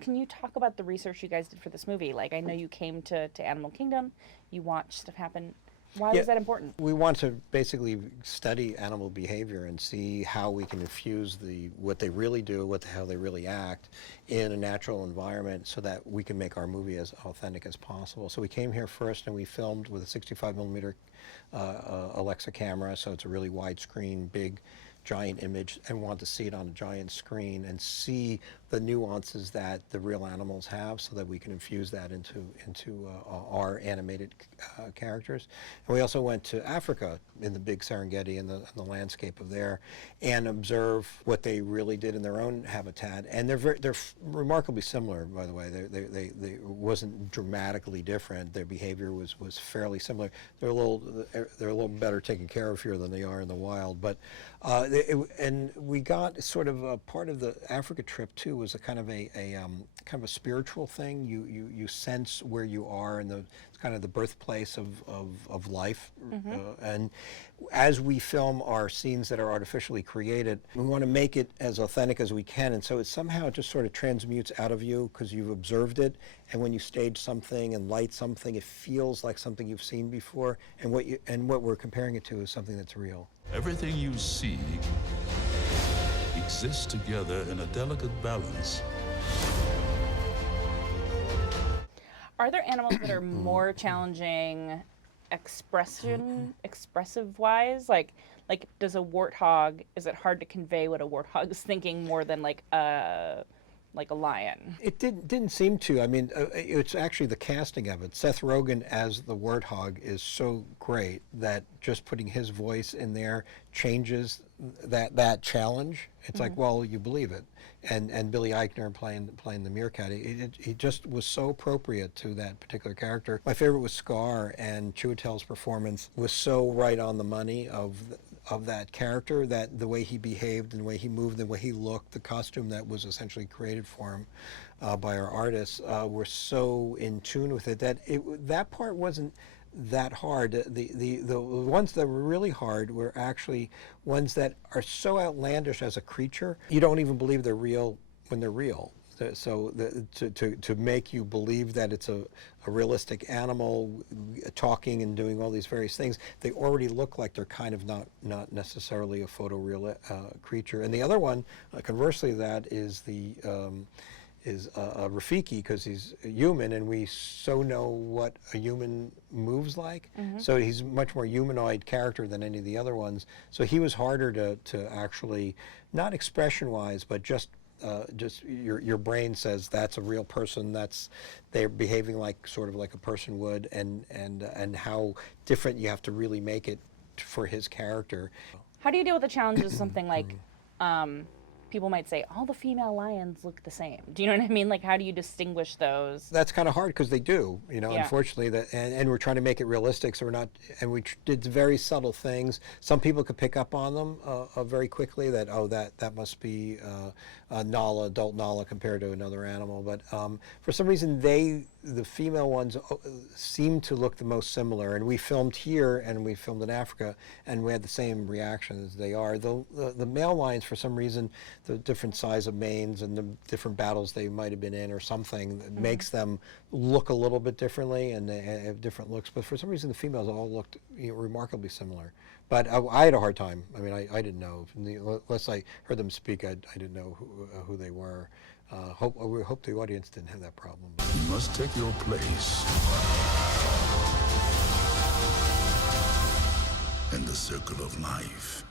Can you talk about the research you guys did for this movie? Like, I know you came to Animal Kingdom, you watched stuff happen. Why was that important? We want to basically study animal behavior and see how we can infuse what they really do, how they really act in a natural environment so that we can make our movie as authentic as possible. So we came here first and we filmed with a 65 millimeter Alexa camera, so it's a really widescreen, big, giant image, and want to see it on a giant screen and see the nuances that the real animals have so that we can infuse that into our animated characters. And we also went to Africa in the big Serengeti and the landscape of there and observe what they really did in their own habitat. And they're remarkably similar, by the way. They wasn't dramatically different. Their behavior was fairly similar. They're a little better taken care of here than they are in the wild. But and we got sort of a part of the Africa trip too was a kind of a spiritual thing. You sense where you are and it's kind of the birthplace of life. And as we film our scenes that are artificially created, we want to make it as authentic as we can. And so it somehow just sort of transmutes out of you because you've observed it. And when you stage something and light something, it feels like something you've seen before. And what we're comparing it to is something that's real. Everything you see exists together in a delicate balance. Are there animals that are more challenging expressive-wise? Like does a warthog, is it hard to convey what a warthog is thinking more than like a lion? It didn't seem to. I mean, it's actually the casting of it. Seth Rogen as the warthog is so great that just putting his voice in there changes that challenge. It's like, well, you believe it. And Billy Eichner playing the meerkat, he just was so appropriate to that particular character. My favorite was Scar, and Chiwetel's performance was so right on the money of that character, that the way he behaved and the way he moved, the way he looked, the costume that was essentially created for him by our artists were so in tune with it that part wasn't that hard. The ones that were really hard were actually ones that are so outlandish as a creature, you don't even believe they're real when they're real. So to make you believe that it's a realistic animal talking and doing all these various things, they already look like they're kind of not necessarily a photoreal creature. And the other one, conversely, that is Rafiki, because he's a human and we so know what a human moves like. So he's a much more humanoid character than any of the other ones. So he was harder to actually, not expression-wise, but just your brain says that's a real person, they're behaving sort of like a person would, and how different you have to really make it for his character. How do you deal with the challenges of something like people might say all the female lions look the same? Do you know what I mean? Like, how do you distinguish those? That's kind of hard because they do, unfortunately, and we're trying to make it realistic, so we're not, and we did very subtle things. Some people could pick up on them very quickly, that that must be Nala, adult Nala compared to another animal, but for some reason the female ones seem to look the most similar, and we filmed here and we filmed in Africa and we had the same reaction as they are. The male lions, for some reason, the different size of manes and the different battles they might have been in or something that makes them look a little bit differently, and they have different looks, but for some reason the females all looked remarkably similar. But I had a hard time. I mean, I didn't know. Unless I heard them speak, I didn't know who they were. We hope the audience didn't have that problem. You must take your place in the circle of life.